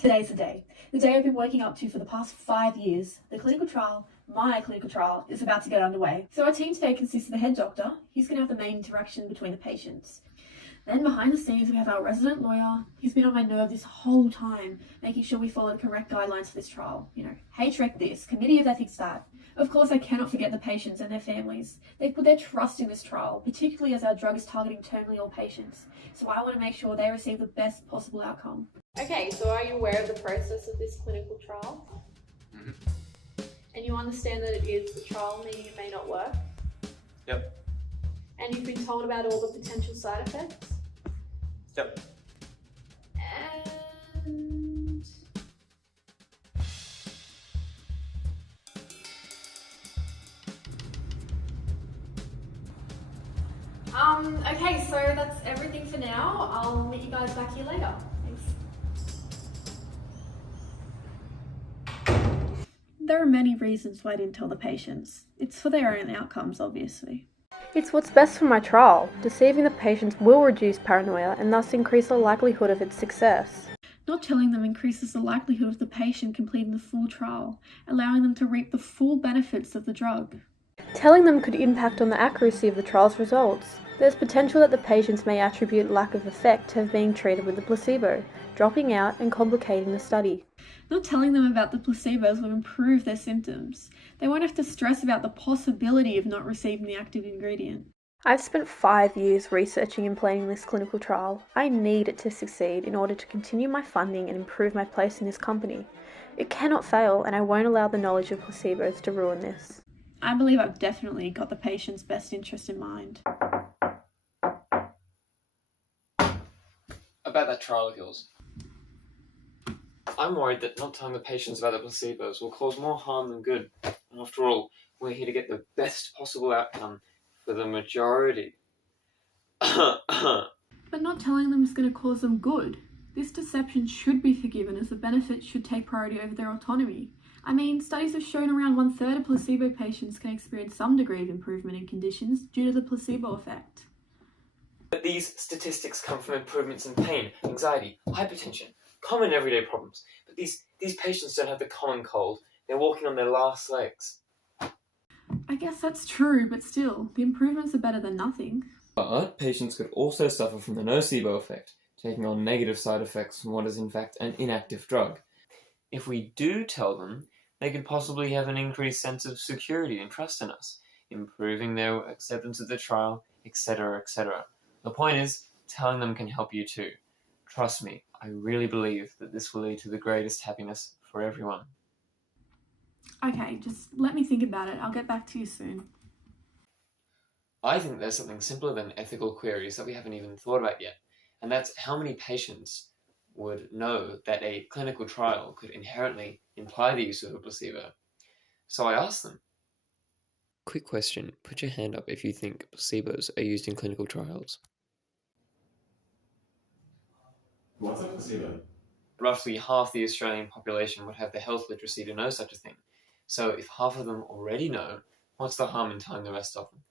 Today's the day I've been working up to for the past 5 years. The clinical trial, my clinical trial, is about to get underway. So our team today consists of the head doctor. He's going to have the main interaction between the patients. Then behind the scenes, we have our resident lawyer. He's been on my nerve this whole time, making sure we follow the correct guidelines for this trial. HREC this, Committee of Ethics that. Of course, I cannot forget the patients and their families. They've put their trust in this trial, particularly as our drug is targeting terminally ill patients. So I want to make sure they receive the best possible outcome. Okay, so are you aware of the process of this clinical trial? Mm-hmm. And you understand that it is the trial, meaning it may not work? Yep. And you've been told about all the potential side effects? Yep. And... okay, so that's everything for now. I'll meet you guys back here later. Thanks. There are many reasons why I didn't tell the patients. It's for their own outcomes, obviously. It's what's best for my trial. Deceiving the patients will reduce paranoia and thus increase the likelihood of its success. Not telling them increases the likelihood of the patient completing the full trial, allowing them to reap the full benefits of the drug. Telling them could impact on the accuracy of the trial's results. There's potential that the patients may attribute lack of effect to being treated with the placebo, dropping out and complicating the study. Not telling them about the placebos will improve their symptoms. They won't have to stress about the possibility of not receiving the active ingredient. I've spent 5 years researching and planning this clinical trial. I need it to succeed in order to continue my funding and improve my place in this company. It cannot fail, and I won't allow the knowledge of placebos to ruin this. I believe I've definitely got the patient's best interest in mind. About that trial of yours. I'm worried that not telling the patients about the placebos will cause more harm than good. And after all, we're here to get the best possible outcome for the majority. But not telling them is going to cause them good. This deception should be forgiven, as the benefits should take priority over their autonomy. I mean, studies have shown around 1/3 of placebo patients can experience some degree of improvement in conditions due to the placebo effect. But these statistics come from improvements in pain, anxiety, hypertension, common everyday problems. But these patients don't have the common cold. They're walking on their last legs. I guess that's true, but still, the improvements are better than nothing. But patients could also suffer from the nocebo effect, taking on negative side effects from what is in fact an inactive drug. If we do tell them, they could possibly have an increased sense of security and trust in us, improving their acceptance of the trial, etc., etc. The point is, telling them can help you too. Trust me, I really believe that this will lead to the greatest happiness for everyone. Okay, just let me think about it. I'll get back to you soon. I think there's something simpler than ethical queries that we haven't even thought about yet, and that's how many patients would know that a clinical trial could inherently imply the use of a placebo. So I asked them. Quick question, put your hand up if you think placebos are used in clinical trials. What's a placebo? Roughly half the Australian population would have the health literacy to know such a thing. So if half of them already know, what's the harm in telling the rest of them?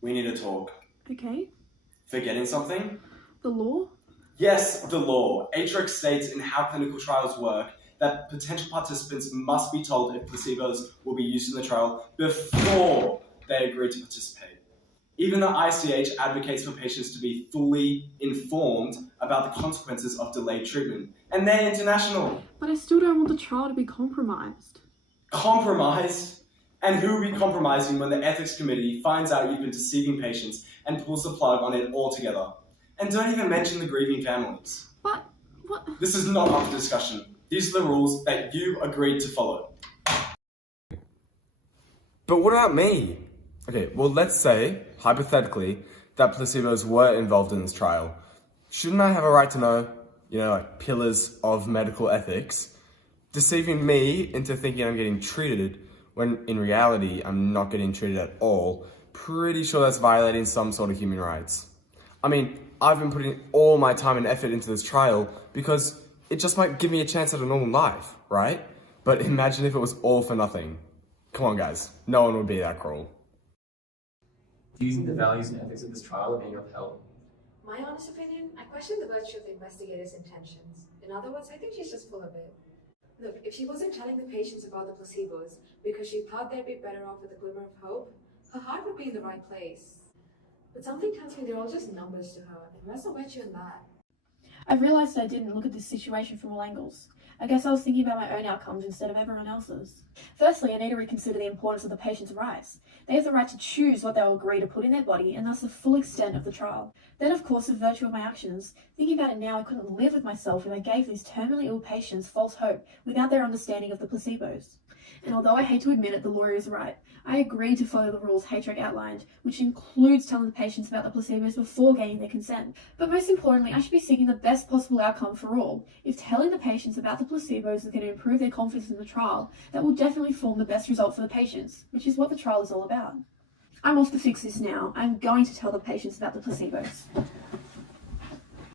We need to talk. Okay. Forgetting something? The law? Yes, the law. HREC states in how clinical trials work that potential participants must be told if placebos will be used in the trial before they agree to participate. Even the ICH advocates for patients to be fully informed about the consequences of delayed treatment. And they're international. But I still don't want the trial to be compromised. Compromised? And who will be compromising when the ethics committee finds out you've been deceiving patients and pulls the plug on it altogether? And don't even mention the grieving families. But, what? This is not up for discussion. These are the rules that you agreed to follow. But what about me? Okay, well, let's say, hypothetically, that placebos were involved in this trial. Shouldn't I have a right to know, like pillars of medical ethics, deceiving me into thinking I'm getting treated when in reality I'm not getting treated at all? Pretty sure that's violating some sort of human rights. I mean, I've been putting all my time and effort into this trial because it just might give me a chance at a normal life, right? But imagine if it was all for nothing. Come on, guys. No one would be that cruel. Do you think the values and ethics of this trial are being upheld? My honest opinion, I question the virtue of the investigator's intentions. In other words, I think she's just full of it. Look, if she wasn't telling the patients about the placebos because she thought they'd be better off with a glimmer of hope, her heart would be in the right place. But something tells me they're all just numbers to her, and where's the virtue in that? I've realised that I didn't look at this situation from all angles. I guess I was thinking about my own outcomes instead of everyone else's. Firstly, I need to reconsider the importance of the patient's rights. They have the right to choose what they will agree to put in their body, and that's the full extent of the trial. Then, of course, the virtue of my actions. Thinking about it now, I couldn't live with myself if I gave these terminally ill patients false hope without their understanding of the placebos. And although I hate to admit it, the lawyer is right. I agreed to follow the rules HREC outlined, which includes telling the patients about the placebos before gaining their consent. But most importantly, I should be seeking the best possible outcome for all. If telling the patients about the placebos is going to improve their confidence in the trial, that will definitely form the best result for the patients, which is what the trial is all about. I'm off to fix this now. I'm going to tell the patients about the placebos.